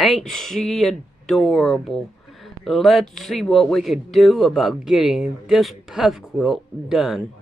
Ain't she adorable? Let's see what we could do about getting this puff quilt done.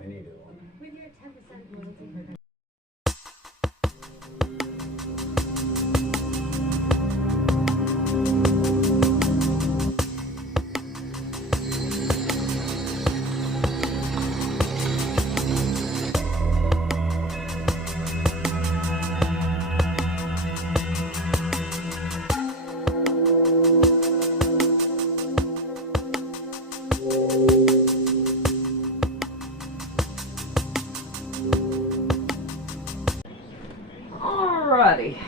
Alrighty,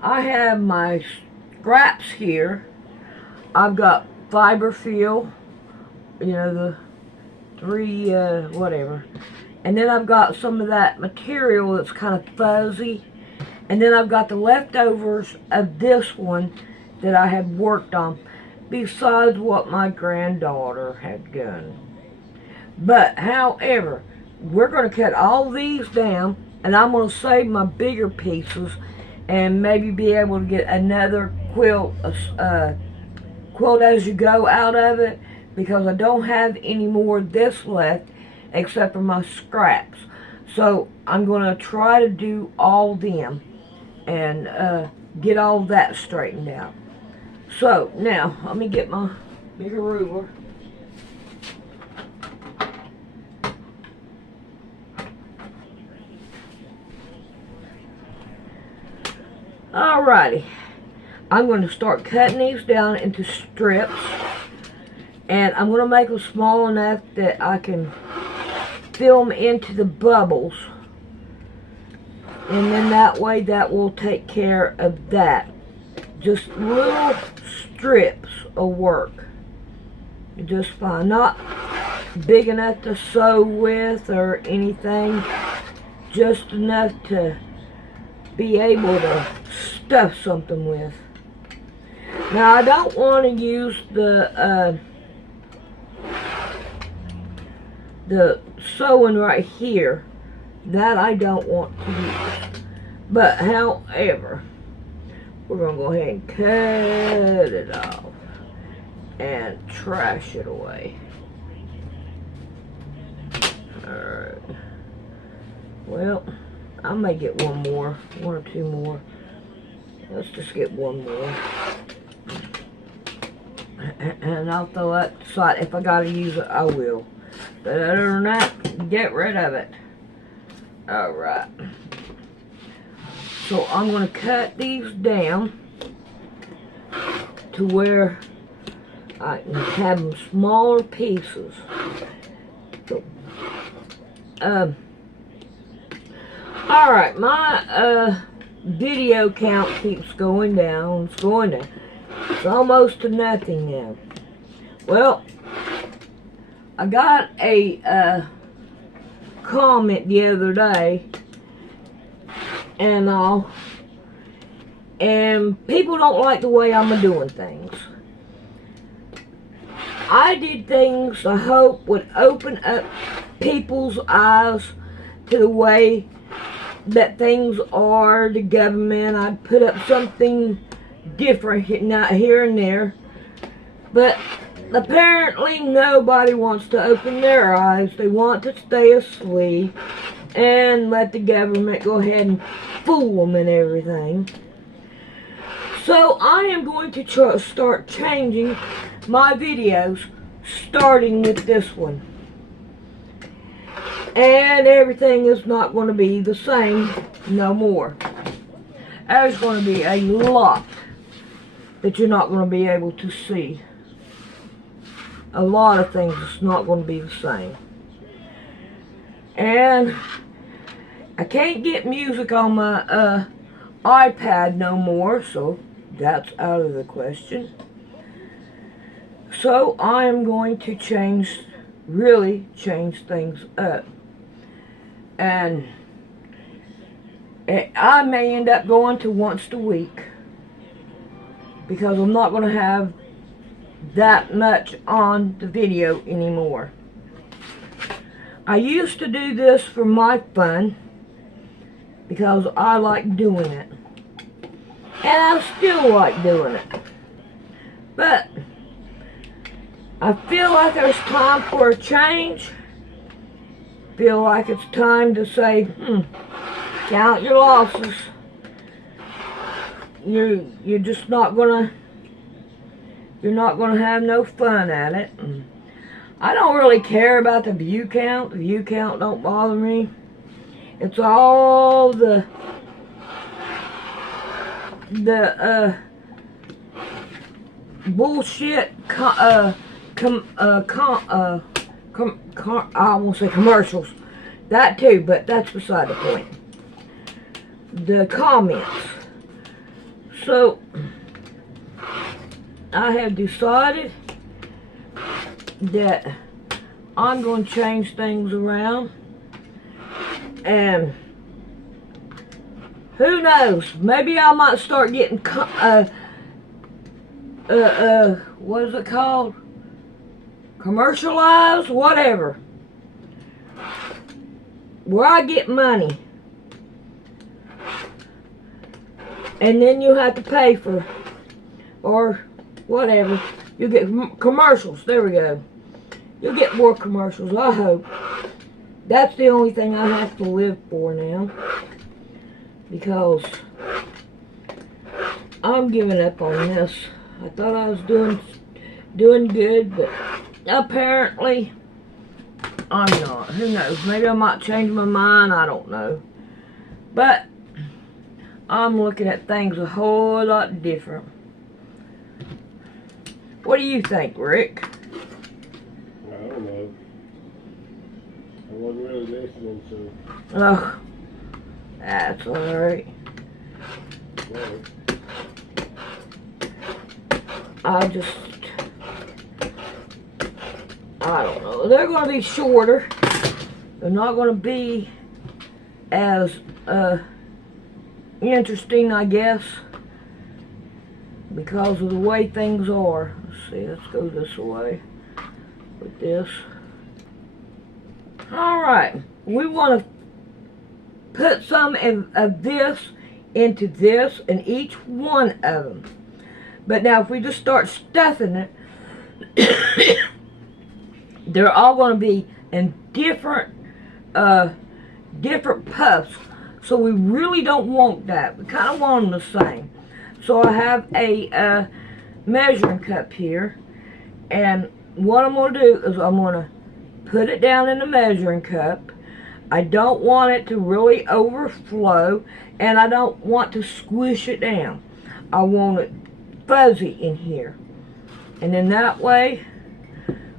I have my scraps here. I've got fiber feel, you know, the three, whatever. And then I've got some of that material that's kind of fuzzy. And then I've got the leftovers of this one that I had worked on, besides what my granddaughter had done. But, however, we're going to cut all these down, and I'm going to save my bigger pieces and maybe be able to get another quilt as you go out of it, because I don't have any more of this left except for my scraps. So I'm going to try to do all them and get all that straightened out. So now let me get my bigger ruler. Alrighty, I'm going to start cutting these down into strips, and I'm going to make them small enough that I can film into the bubbles, and then that way that will take care of that. Just little strips of work, just fine. Not big enough to sew with or anything, just enough to be able to stuff something with. Now I don't want to use the sewing right here. That I don't want to use. But however, we're going to go ahead and cut it off and trash it away. Alright. Well, I may get one or two more. Let's just get one more. And I'll throw that aside. If I gotta use it, I will. But other than that, get rid of it. Alright. So I'm going to cut these down to where I can have them smaller pieces. So, alright, my video count keeps going down. It's going down. It's almost to nothing now. Well, I got a comment the other day and all, and people don't like the way I'm doing things. I did things I hope would open up people's eyes to the way that things are, the government. I'd put up something different, not here and there, but apparently nobody wants to open their eyes. They want to stay asleep and let the government go ahead and fool them and everything. So I am going to start changing my videos, starting with this one. And everything is not going to be the same no more. There's going to be a lot that you're not going to be able to see. A lot of things is not going to be the same. And I can't get music on my iPad no more, so that's out of the question. So I am going to really change things up. And I may end up going to once a week, because I'm not going to have that much on the video anymore. I used to do this for my fun, because I like doing it. And I still like doing it. But I feel like there's time for a change. Feel like it's time to say, count your losses. You're just not gonna have no fun at it. I don't really care about the view count. The view count don't bother me. It's all the bullshit. I won't say commercials. That too, but that's beside the point. The comments. So I have decided that I'm going to change things around, and who knows, maybe I might start getting what is it called, commercialized, whatever, where I get money and then you have to pay for, or whatever. You get commercials. There we go. You'll get more commercials, I hope. That's the only thing I have to live for now, because I'm giving up on this. I thought I was doing good, but apparently I'm not. Who knows? Maybe I might change my mind. I don't know. But I'm looking at things a whole lot different. What do you think, Rick? I don't know. I wasn't really listening, so. Oh, that's alright. Well, I don't know. They're going to be shorter. They're not going to be as interesting, I guess, because of the way things are. Let's see, let's go this way with this. Alright, we want to put some of this into this in each one of them. But now if we just start stuffing it, they're all going to be in different puffs. So we really don't want that. We kind of want them the same. So I have a measuring cup here. And what I'm going to do is I'm going to put it down in the measuring cup. I don't want it to really overflow. And I don't want to squish it down. I want it fuzzy in here. And then that way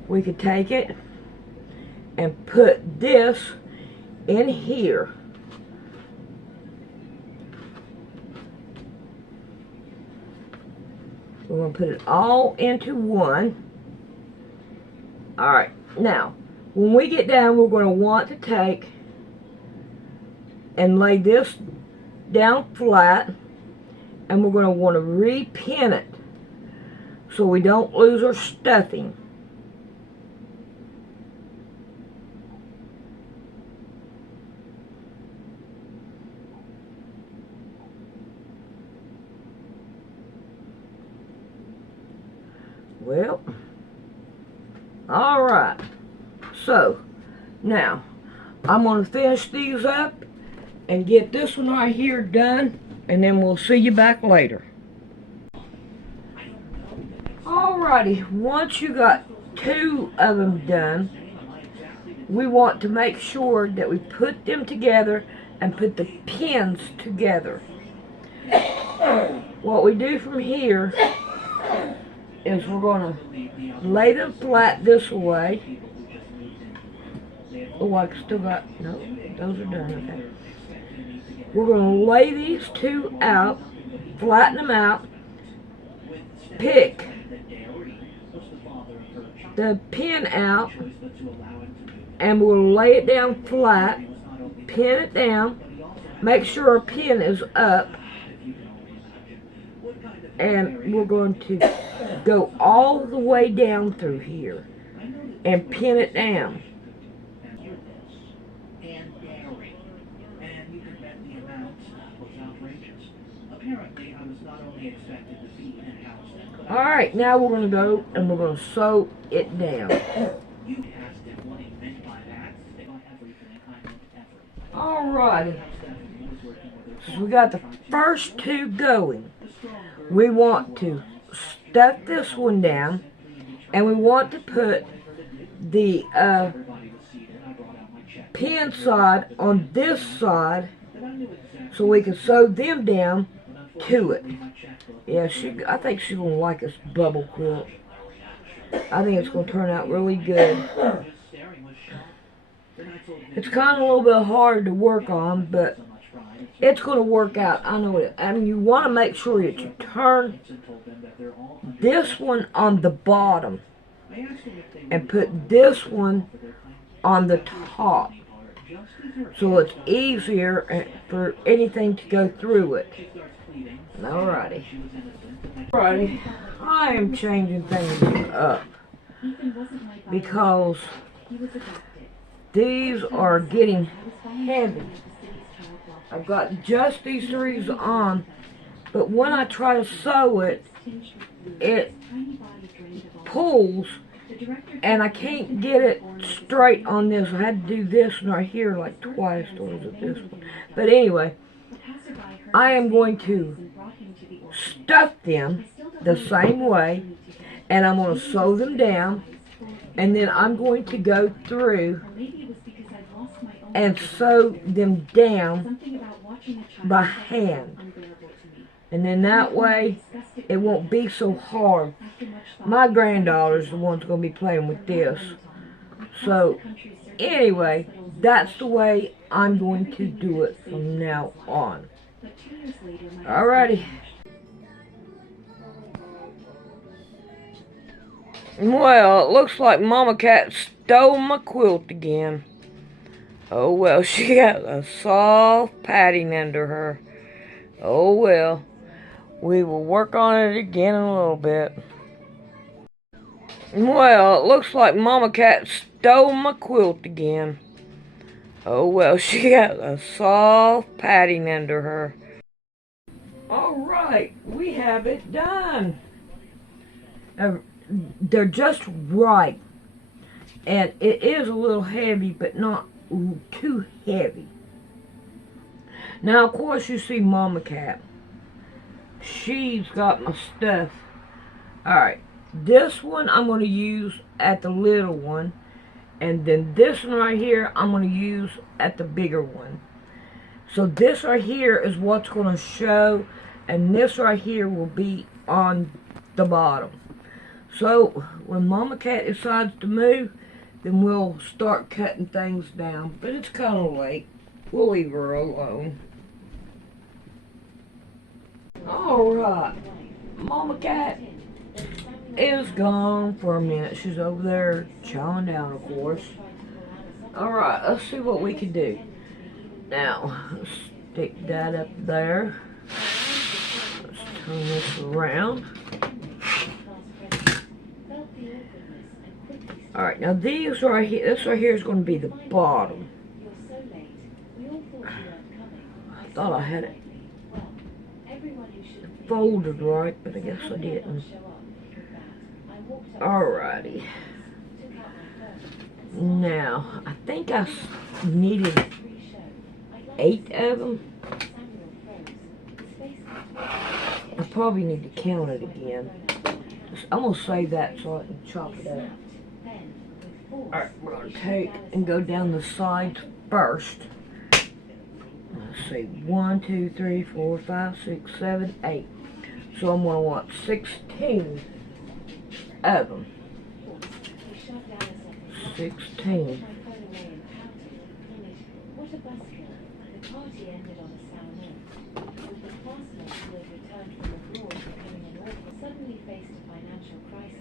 we could take it and put this in here. We're going to put it all into one. Alright, now, when we get down, we're going to want to take and lay this down flat, and we're going to want to re-pin it so we don't lose our stuffing. Well, alright, so now I'm going to finish these up and get this one right here done, and then we'll see you back later. Alrighty, once you got two of them done, we want to make sure that we put them together and put the pins together. What we do from here is we're going to lay them flat this way. Oh, I still got, no, those are done, okay. We're going to lay these two out, flatten them out, pick the pin out, and we'll lay it down flat, pin it down, make sure our pin is up, and we're going to go all the way down through here and pin it down. Alright, now we're going to go and we're going to sew it down. Alrighty. So we got the first two going. We want to stuff this one down, and we want to put the pin side on this side so we can sew them down to it. Yeah, I think she's going to like this bubble quilt. I think it's going to turn out really good. It's kind of a little bit hard to work on, but it's going to work out. I know it. I mean, you want to make sure that you turn this one on the bottom and put this one on the top, so it's easier for anything to go through it. Alrighty. Alrighty. I am changing things up because these are getting heavy. I've got just these three on, but when I try to sew it, it pulls, and I can't get it straight on this. I had to do this one right here like twice, or was it this one? But anyway, I am going to stuff them the same way, and I'm going to sew them down, and then I'm going to go through and sew them down by hand. And then that way, it won't be so hard. My granddaughter's the one's going to be playing with this. So, anyway, that's the way I'm going to do it from now on. Alrighty. Well, it looks like Mama Cat stole my quilt again. Oh well, she got a soft padding under her. Oh well. We will work on it again in a little bit. Well, it looks like Mama Cat stole my quilt again. Oh well, she got a soft padding under her. Alright, we have it done. They're just right. And it is a little heavy, but not too heavy. Now, of course, you see Mama Cat. She's got my stuff. Alright, this one I'm going to use at the little one. And then this one right here, I'm going to use at the bigger one. So this right here is what's going to show. And this right here will be on the bottom. So, when Mama Cat decides to move, then we'll start cutting things down. But it's kind of late. We'll leave her alone. Alright. Mama Cat is gone for a minute. She's over there chowing down, of course. Alright, let's see what we can do. Now, stick that up there. Let's turn this around. Alright, now these right here, this right here is going to be the bottom. I thought I had it folded right, but I guess I didn't. Alrighty. Now, I think I needed 8 of them. I probably need to count it again. I'm going to save that so I can chop it up. Alright, we're going to take and go down the sides first. Let's see, 1, 2, 3, 4, 5, 6, 7, 8. So I'm going to want 16 of them. 16.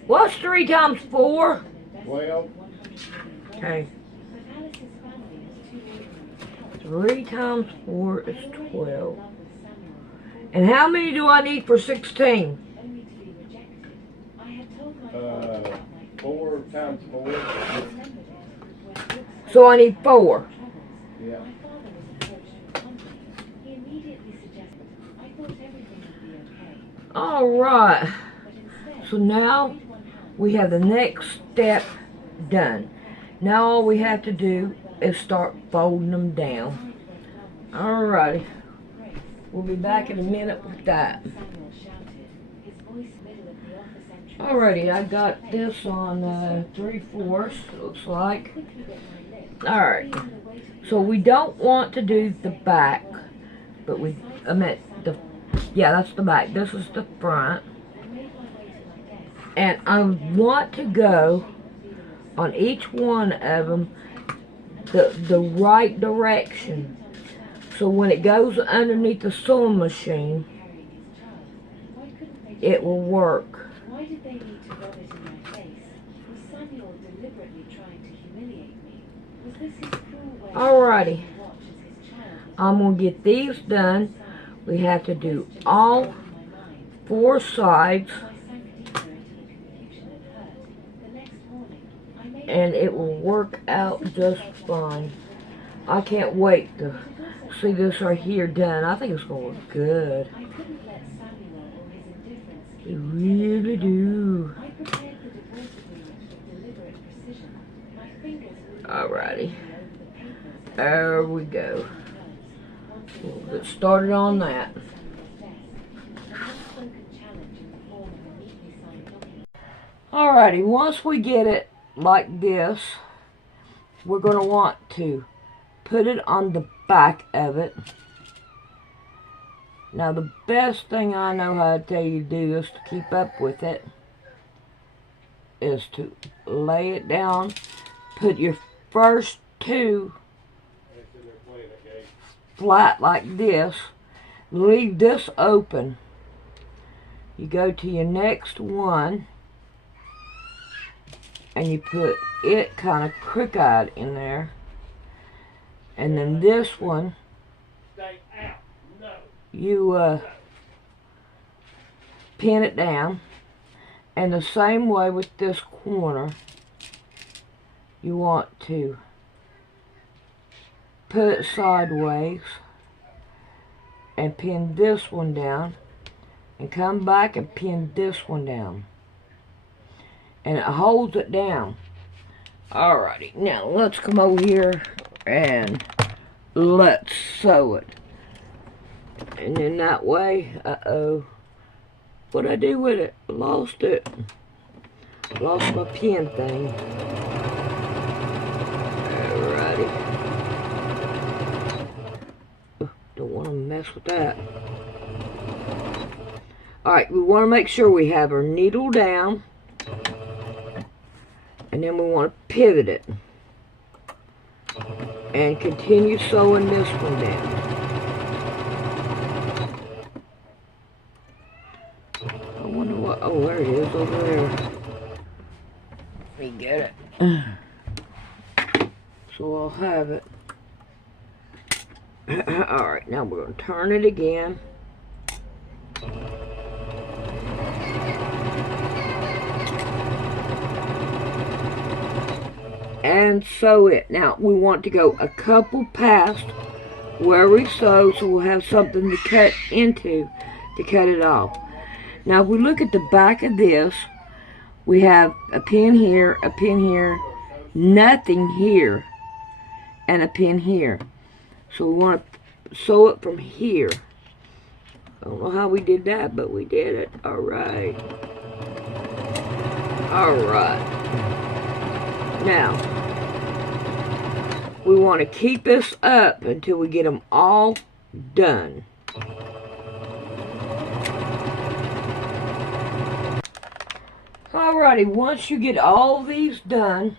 What's 3 times 4? 12. Okay. 3 times 4 is 12. And how many do I need for 16? 4 times 4. So I need 4. Yeah. Alright. So now we have the next step done. Now all we have to do is start folding them down. Alrighty. We'll be back in a minute with that. Alrighty, I got this on 3/4, looks like. Alright, so we don't want to do the back, but that's the back. This is the front. And I want to go on each one of them the right direction. So when it goes underneath the sewing machine, it will work. Why did they need to rub it in my face? Was Samuel deliberately trying to humiliate me? Was this his cruel way Alrighty. to watch as his child was I'm going to get these done. We have to do all 4 sides, and it will work out just fine. I can't wait to see this right here done. I think it's going to look good. I really do. Alrighty. There we go. We'll get started on that. Alrighty, once we get it like this, we're going to want to put it on the back of it. Now the best thing I know how to tell you to do this to keep up with it is to lay it down, put your first 2 flat like this, leave this open. You go to your next one and you put it kind of crooked in there, and then this one you pin it down, and the same way with this corner you want to put it sideways and pin this one down, and come back and pin this one down, and it holds it down. Alrighty, now let's come over here and let's sew it. And then that way, what'd I do with it? Lost it. Lost my pin thing. Alrighty. Don't want to mess with that. Alright, we want to make sure we have our needle down. And then we want to pivot it. And continue sewing this one down. I wonder what, oh, there it is over there. Let me get it. So I'll have it. Alright, now we're going to turn it again. And sew it. Now we want to go a couple past where we sew, so we'll have something to cut into to cut it off. Now if we look at the back of this, we have a pin here, nothing here, and a pin here. So we want to sew it from here. I don't know how we did that, but we did it. Alright. Alright. Now, we want to keep this up until we get them all done. Alrighty, once you get all these done,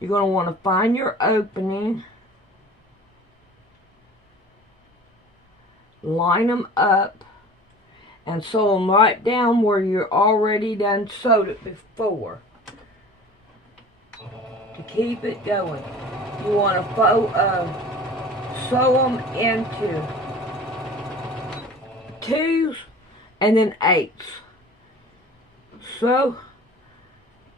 you're going to want to find your opening, line them up, and sew them right down where you're already done sewed it before. To keep it going, you want to sew them into 2s and then 8s. So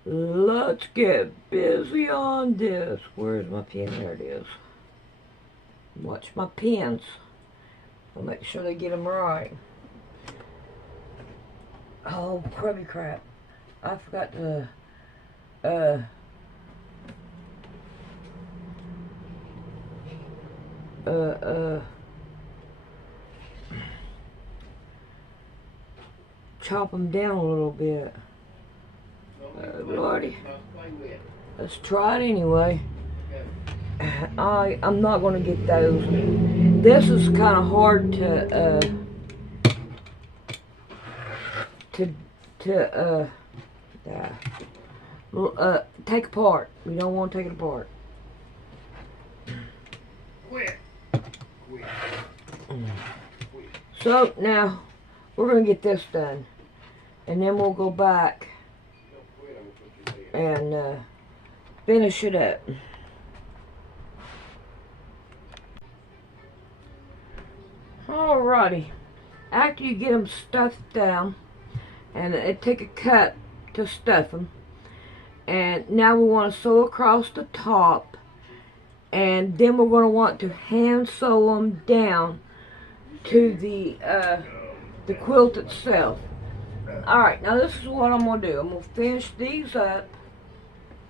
let's get busy on this. Where's my pin? There it is. Watch my pins. I'll make sure they get them right. Oh, crummy crap. I forgot to, chop them down a little bit. Lordy. Let's try it anyway. I'm not going to get those. This is kind of hard to take apart. We don't want to take it apart. So now we're going to get this done, and then we'll go back and finish it up. Alrighty, after you get them stuffed down, and it take a cut to stuff them, and now we want to sew across the top, and then we're going to want to hand sew them down to the quilt itself. Alright, now this is what I'm going to do. I'm going to finish these up,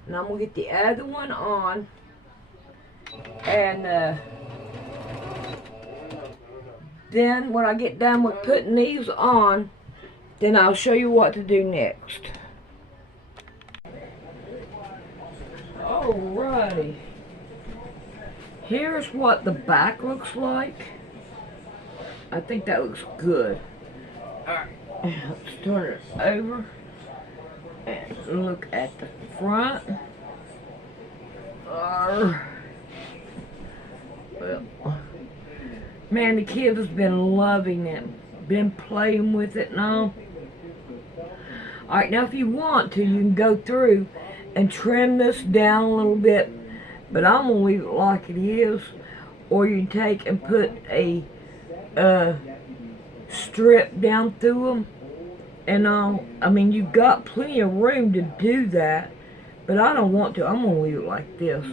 and I'm going to get the other one on, and then when I get done with putting these on, then I'll show you what to do next. Alrighty. Here's what the back looks like. I think that looks good. Alright, let's turn it over and look at the front. Well, man, the kids has been loving it, been playing with it and all. Alright, now if you want to, you can go through and trim this down a little bit, but I'm going to leave it like it is. Or you can take and put a strip down through them and all. I mean, you've got plenty of room to do that, but I don't want to. I'm going to leave it like this.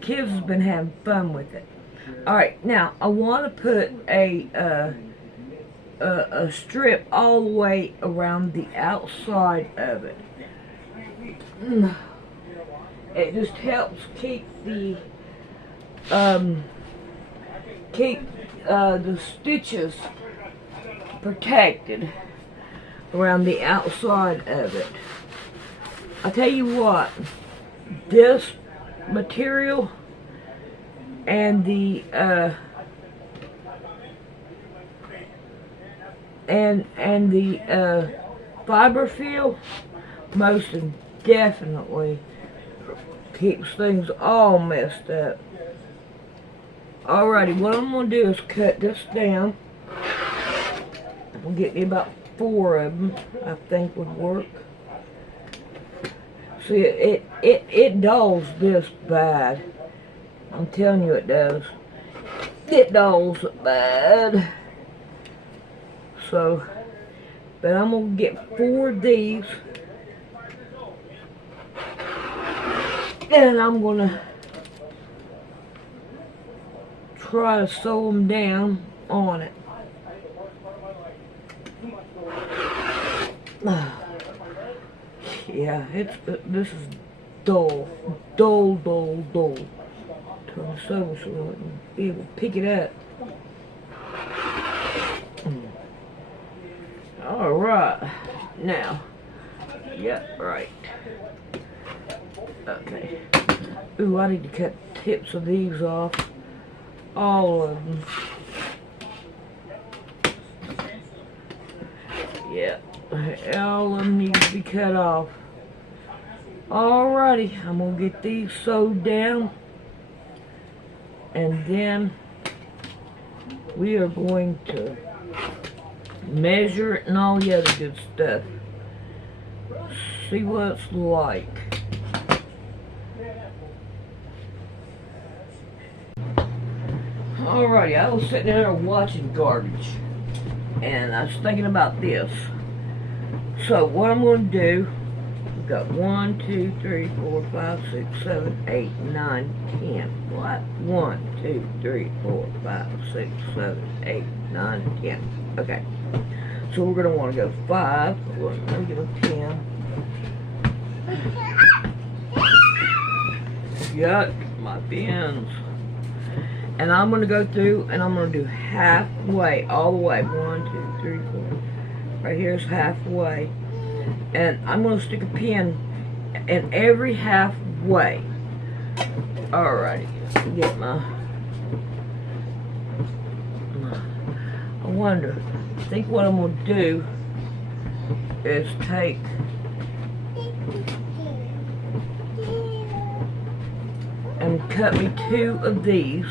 Kids has been having fun with it. Alright, now I want to put a strip all the way around the outside of it. It just helps keep the stitches protected around the outside of it. I tell you what, this material and the fiber feel most definitely keeps things all messed up. Alrighty, what I'm going to do is cut this down. I'll get me about 4 of them, I think would work. See, it dulls this bad. I'm telling you it does. It dulls it bad. So, but I'm going to get 4 of these. And I'm going to try to sew them down on it. Yeah, this is dull. Dull. Turn this over so I can be able to pick it up. Alright. Now. Yep, right. Okay. Ooh, I need to cut tips of these off. All of them. Yeah. All of them need to be cut off. Alrighty. I'm going to get these sewed down. And then we are going to measure it and all the other good stuff. See what it's like. Alrighty, I was sitting there watching garbage, and I was thinking about this. So what I'm going to do, we've got 1, 2, 3, 4, 5, 6, 7, 8, 9, 10. What? 1, 2, 3, 4, 5, 6, 7, 8, 9, 10. Okay. So we're going to want to go 5. We're going to get a pen. Got my pins. And I'm going to go through and I'm going to do halfway, all the way. 1, 2, 3, 4. Right here's halfway. And I'm going to stick a pin in every halfway. Alrighty. Get my... I wonder, I think what I'm going to do is take and cut me 2 of these,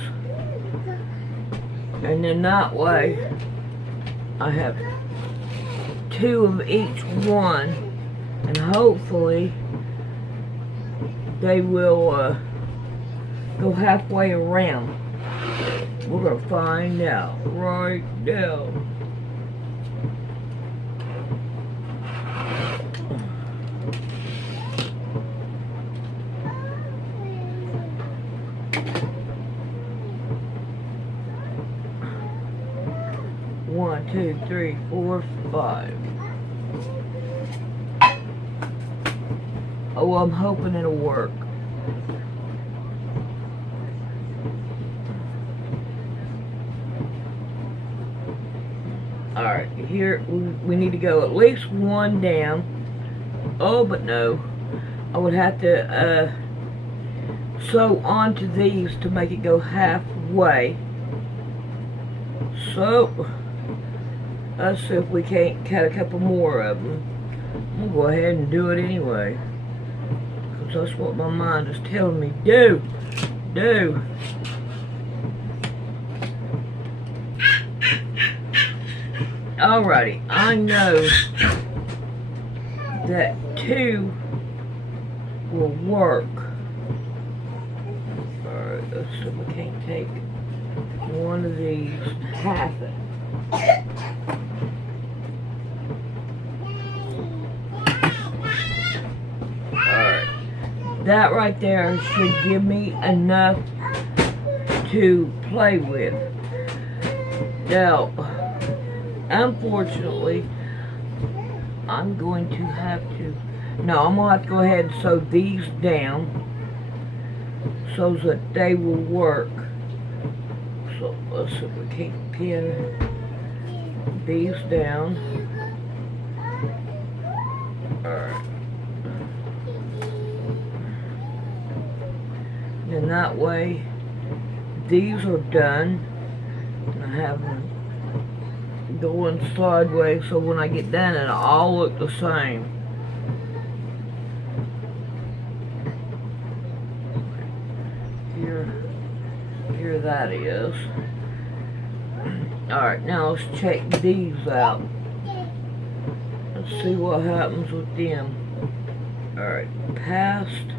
and then that way I have 2 of each one, and hopefully they will go halfway around. We're gonna find out right now. One, 2, 3, 4, 5. Oh, I'm hoping it'll work. Alright, here we need to go at least 1 down. Oh, but no. I would have to sew onto these to make it go halfway. So, let's see if we can't cut a couple more of them. I'm going to go ahead and do it anyway. Because that's what my mind is telling me. Do! Alrighty, I know that 2 will work. Alright, let's see if we can't take one of these and half it. Alright, that right there should give me enough to play with. Now, unfortunately, I'm going to have to... No, I'm going to have to go ahead and sew these down so that they will work. So, let's see if we can pin these down. Alright. And that way, these are done. And I have them going sideways, so when I get done, it'll all look the same. Here that is. Alright, now let's check these out. Let's see what happens with them. Alright, passed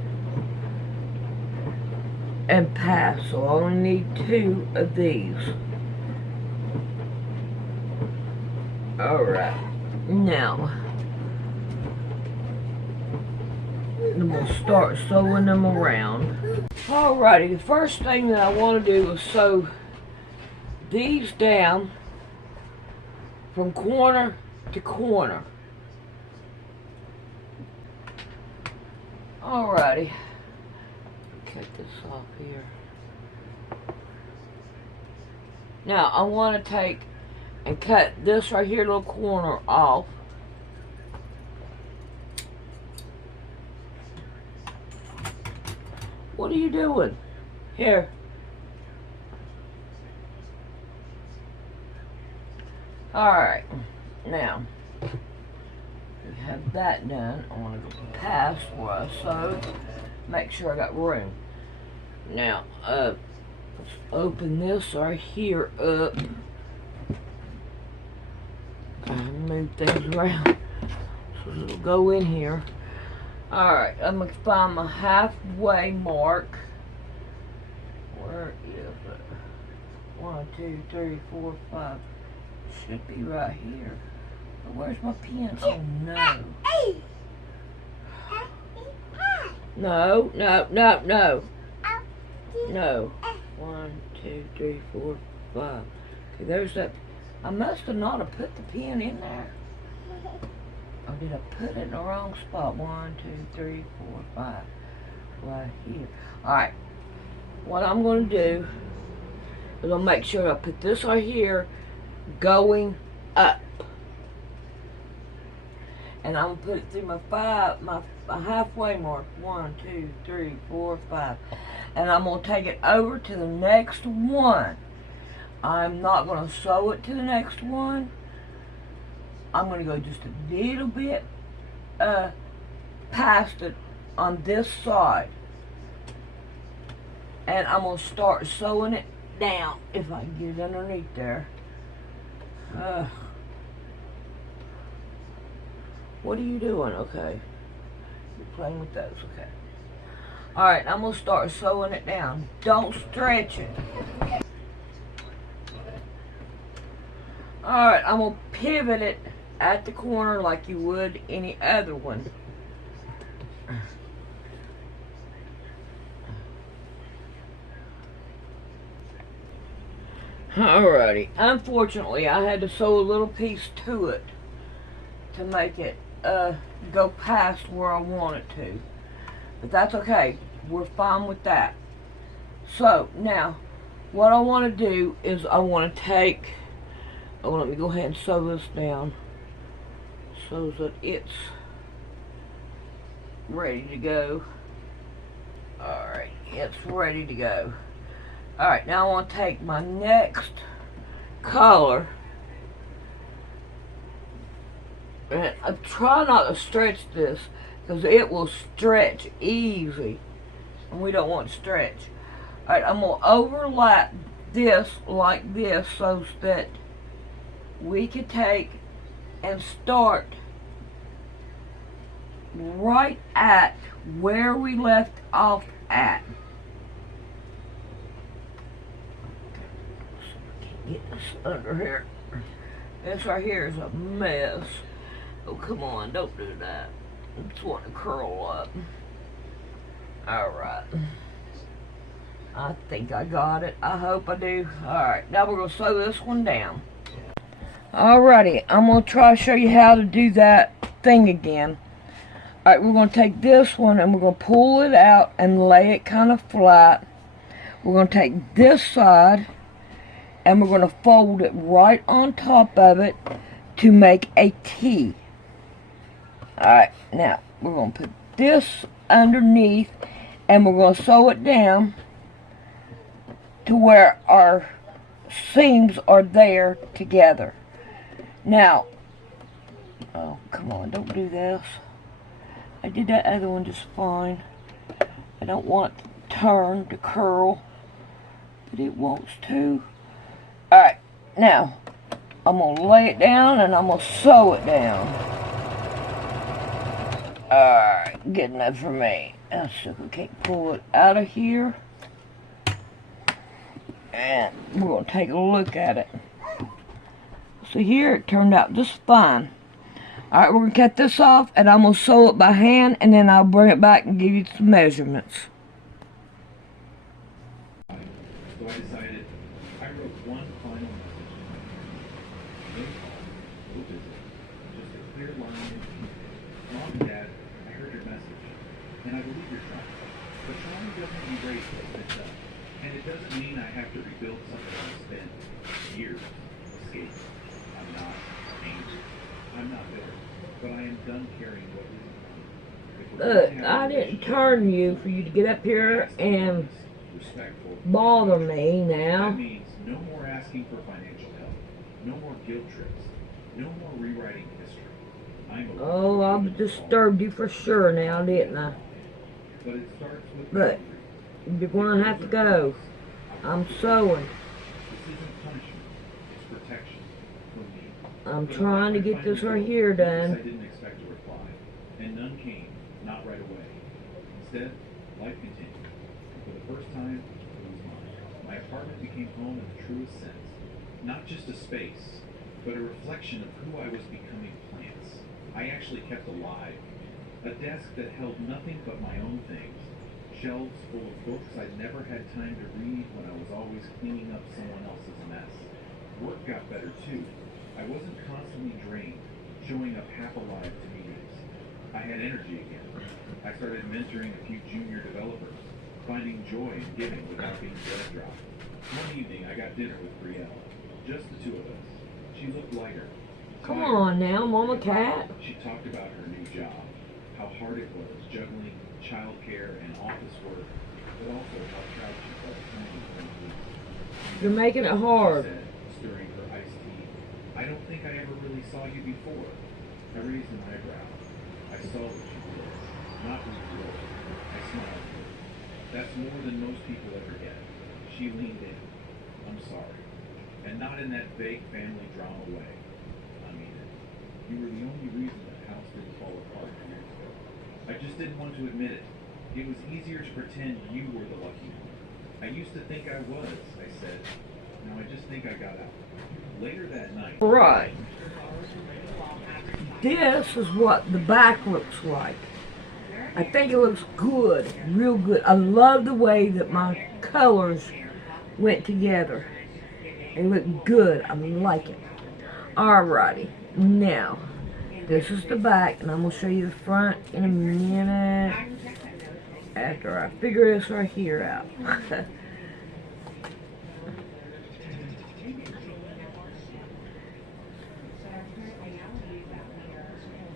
and passed, so I only need 2 of these. Alright, now I'm going to start sewing them around. Alrighty, the first thing that I want to do is sew these down from corner to corner. Alrighty, cut this off here. Now I want to take and cut this right here little corner off. What are you doing? Here. Alright. Now, we have that done. I want to go past where I sewed. Make sure I got room. Now, let's open this right here up. And move things around so it'll go in here. Alright, I'm going to find my halfway mark. Where is it? 1, 2, 3, 4, 5. Should be right here. But where's my pen? Oh no. No, no, no, no. No. 1, 2, 3, 4, 5. Okay, there's that I must have not have put the pin in there. Or did I put it in the wrong spot? 1, 2, 3, 4, 5. Right here. Alright. What I'm going to do is I'll make sure I put this right here going up. And I'm going to put it through my halfway mark. 1, 2, 3, 4, 5. And I'm going to take it over to the next one. I'm not going to sew it to the next one. I'm going to go just a little bit past it on this side. And I'm going to start sewing it down if I can get it underneath there. What are you doing? Okay. You're playing with those, okay. Alright, I'm going to start sewing it down. Don't stretch it. Alright, I'm going to pivot it at the corner like you would any other one. Alrighty. Unfortunately, I had to sew a little piece to it to make it go past where I want it to. But that's okay. We're fine with that. So, now, what I want to do is I want to take... Oh, let me go ahead and sew this down so that it's ready to go. Alright, it's ready to go. Alright, now I want to take my next color, and I try not to stretch this because it will stretch easy and we don't want to stretch. Alright, I'm going to overlap this like this so that we can take and start right at where we left off at. Get this under here. This right here is a mess. Oh, come on, don't do that. It's wanting to curl up. Alright. I think I got it. I hope I do. Alright, now we're going to sew this one down. Alrighty, I'm going to try to show you how to do that thing again. Alright, we're going to take this one and we're going to pull it out and lay it kind of flat. We're going to take this side and we're going to fold it right on top of it to make a T. Alright, now we're going to put this underneath and we're going to sew it down to where our seams are there together. Now, oh, come on, don't do this. I did that other one just fine. I don't want it to turn to curl, but it wants to. Alright, now, I'm going to lay it down and I'm going to sew it down. Alright, good enough for me. Let's see if we can't pull it out of here. And we're going to take a look at it. So here it turned out just fine. Alright, we're going to cut this off and I'm going to sew it by hand and then I'll bring it back and give you some measurements. So I decided, I wrote one final message to my parents. No call, no visit, just a clear line. Mom and Dad, I heard your message, and I believe you're trying. But trying doesn't erase what's been done. And it doesn't mean I have to rebuild something I spent years escaping. I'm not angry. I'm not bitter. But I am done carrying what isn't mine. Look, I didn't turn you for you to get up here and bother me now. That means no more asking for financial help, no more guilt trips, no more rewriting history. Oh, I've disturbed you for sure now, didn't I? But it starts with But you're going to have to go. I'm sewing. This isn't punishment, it's protection from me. I'm trying to get this right here done. I didn't expect a reply, and none came, not right away. Instead, life continued. For the first time, it was mine. My apartment became home in the truest sense. Not just a space, but a reflection of who I was becoming. Plants I actually kept alive. A desk that held nothing but my own things. Shelves full of books I'd never had time to read when I was always cleaning up someone else's mess. Work got better too. I wasn't constantly drained, showing up half alive to meetings. I had energy again. I started mentoring a few junior developers, finding joy in giving without being bread dropped. One evening, I got dinner with Brielle, just the two of us. She looked lighter. Come on now, Mama Cat. She talked about her new job, how hard it was juggling childcare and office work, but also how proud she felt coming from police. You're making it hard. She said, stirring her iced tea, I don't think I ever really saw you before. I raised an eyebrow. I saw what you did, not what you wrote. I smiled. That's more than most people ever get. She leaned in. I'm sorry. And not in that vague family drama way. I mean it. You were the only reason that house didn't fall apart years ago. I just didn't want to admit it. It was easier to pretend you were the lucky one. I used to think I was, I said. Now I just think I got out. Later that night... Right. This is what the back looks like. I think it looks good, real good. I love the way that my colors went together. It looked good. I like it. Alrighty. Now, this is the back, and I'm going to show you the front in a minute after I figure this right here out.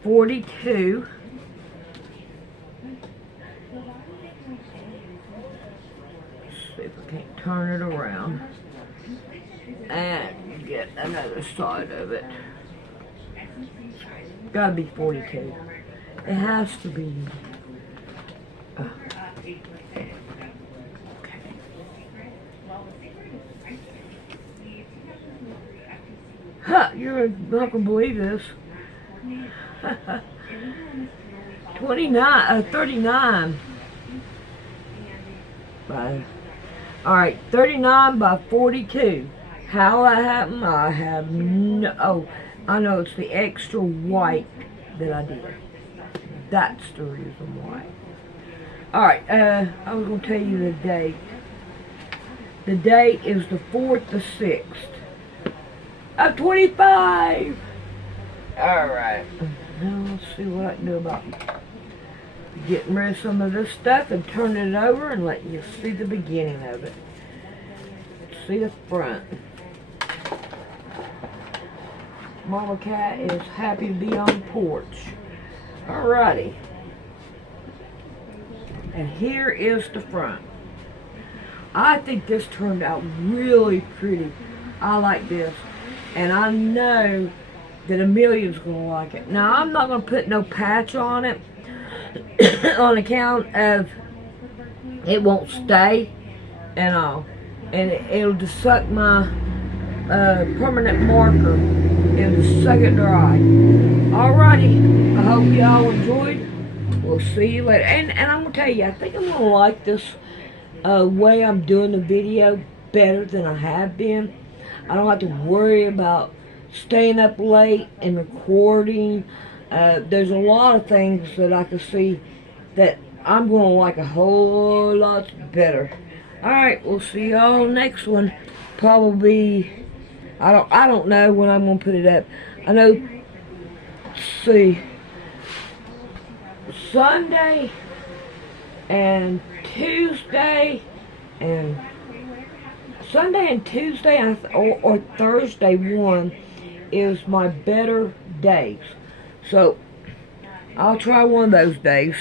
42. Let's see if I can't turn it around and get another side of it. Gotta be 42. It has to be. Huh, you're not gonna believe this. 39. Alright, 39 by 42. How that happened, I have no... Oh, I know it's the extra white that I did. That's the reason why. Alright, I was going to tell you the date. The date is the 4th to 6th of 25. Alright, now let's see what I can do about getting rid of some of this stuff and turning it over and letting you see the beginning of it. See the front. Mama Cat is happy to be on the porch. Alrighty. And here is the front. I think this turned out really pretty. I like this. And I know that Amelia's going to like it. Now, I'm not going to put no patch on it on account of it won't stay and all. And it'll just suck my permanent marker. It'll just suck it dry. Alrighty. I hope y'all enjoyed. We'll see you later. And I'm going to tell you, I think I'm going to like this way I'm doing the video better than I have been. I don't have to worry about staying up late and recording. There's a lot of things that I can see that I'm going to like a whole lot better. Alright, we'll see y'all next one. Probably, I don't know when I'm going to put it up. I know, let's see, Sunday and Tuesday and Sunday and Tuesday or Thursday one is my better days. So I'll try one of those days.